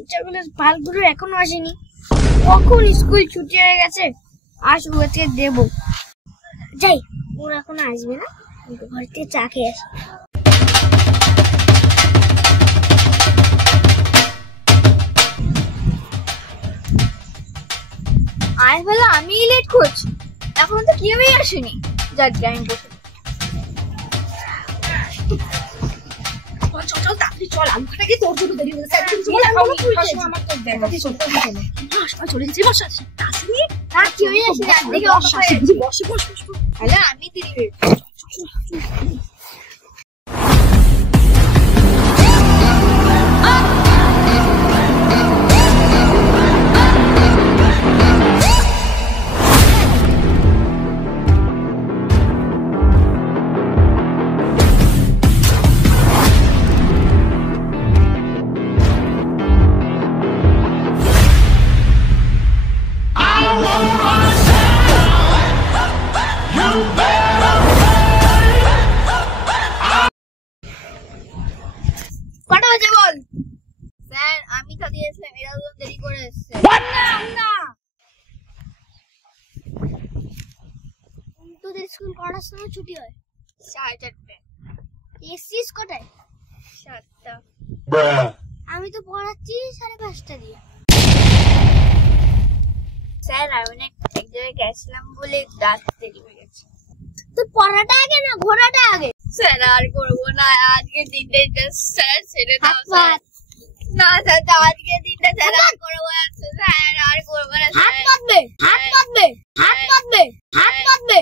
বাচ্চাগুলো পালগুলো এখনো আসেনি, কখন স্কুল ছুটি হয়ে গেছে, আসবো আজকে দেবো। যাই, ওরা এখনো আসবে না, ঘর থেকে চা খেয়ে আসি। আয় বেলা আমি লেট করছি, এখন তো কেউই আসেনি। যাক আমি বসে চল তাড়াতাড়ি চল, আলু খাটাকে তোর জন্য দেরি হয়ে গেছে। আমার তো দেখা চলে গেছে, বসা আসেনি, আর কেউই আসেনি। একদিকে বসে বস বস। তাহলে আমি দেরি হয়ে স্যার, আমি তো দিয়েছিলাম, এরা দুজন দেরি করে এসেছে। তোদের স্কুল কটার সময় ছুটি হয়? 4:30। এসছিস কটায়? 7টা। আমি তো পড়াচ্ছি 5:30 দিয়ে। স্যার আমি এক জায়গায় গেছিলাম বলে রাত দেরি হয়ে গেছে। তো পড়াটা আগে না ঘোরাটা আগে? স্যার আর করবো না, আজকে দিনটাই স্যার ছেড়ে দাও স্যার। না স্যার, আজকে দিনটা স্যার আর করবো না স্যার, আর করবো না। হাত পাতবে, হাত পাতবে, হাত পাতবে, হাত পাতবে।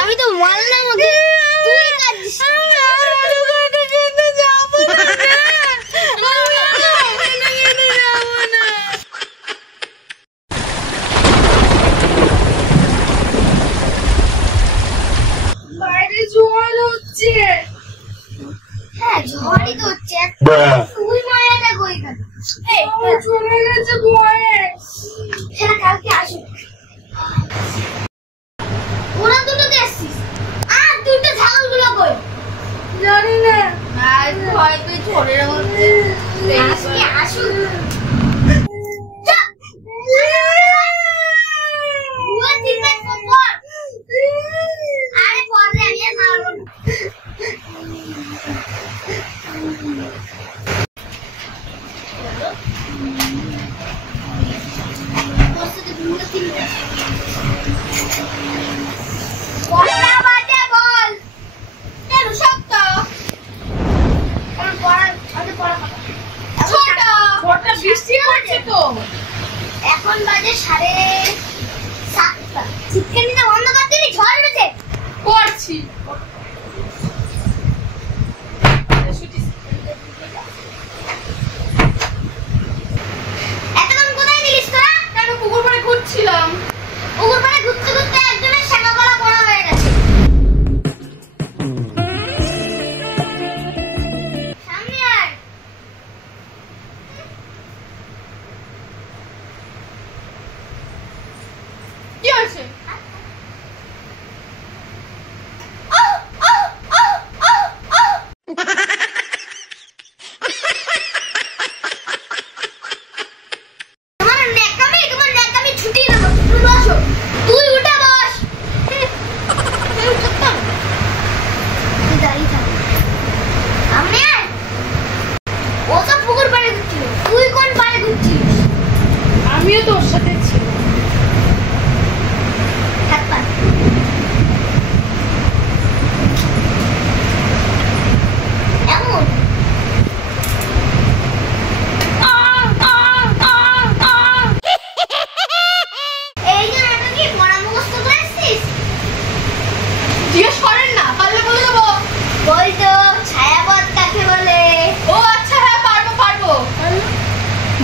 আমি তো মারলাম ওকে, তুই কাঁদছিস। বাইরে ঝড় হচ্ছে। হ্যাঁ, ঝড়ই তো হচ্ছে। তুই মায়াটা কই গেল? চলে গেছে ভয়ে। সেটা কালকে আসুক। ওরা দুটোতে আসছিস, আর দুটো ছাগলগুলো কই? জানি না, আজ হয়তো ঝড়ের মধ্যে আজকে আসুক। আরে পরে আমি আর মারবো না। এখন বাজে 7:30। চিৎকারিটা বন্ধ কর, দিলি ঝড় উঠেছে। করছি। এতক্ষণ কোথায় ছিলিস তোরা? কেন পুকুর পাড়ে ঘুরছিলাম। পুকুর পাড়ে ঘুরতে ঘুরতে একজনের শাখা গলা বড় হয়ে গেছে। সামনে আয়। কি হয়েছে? তোমার ন্যাকামি ছুটিয়ে দেবো। তুমি বসো, তুই উঠে বস। তুই দাঁড়িয়ে থাক। সামনে আয়। ও তো পুকুর পাড়ে ঘুরছিল, তুই কোন পাড়ে ঘুরছিস? আমিও তোর সাথে ছিলাম। হাত পা। এমন এই যে নাটক কি পড়া মুখস্থ করে এসছিস? জিজ্ঞেস করেন না, পারলে বলে দেবো। বল তো ছায়াপথ কাকে বলে? ও আচ্ছা, হ্যাঁ পারবো।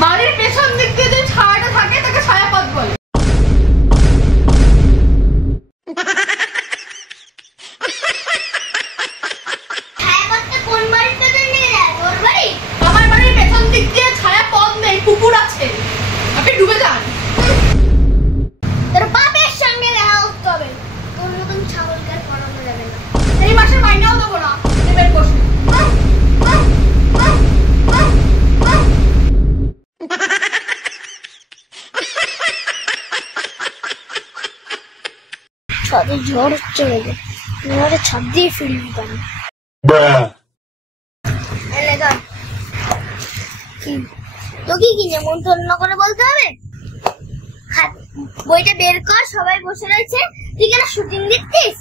বাড়ির পেছন দিক দিয়ে যে ছায়াটা থাকে তাকে ছায়াপথ বলে। ছাদে ঝড় হচ্ছে বলে এবারে ছাদ দিয়ে ফিরবি পানি এলে ধর কি তোকে কি নেমন্তন্ন করে বলতে হবে বইটা বের কর সবাই বসে রয়েছে তুই কেন শুটিং দেখছিস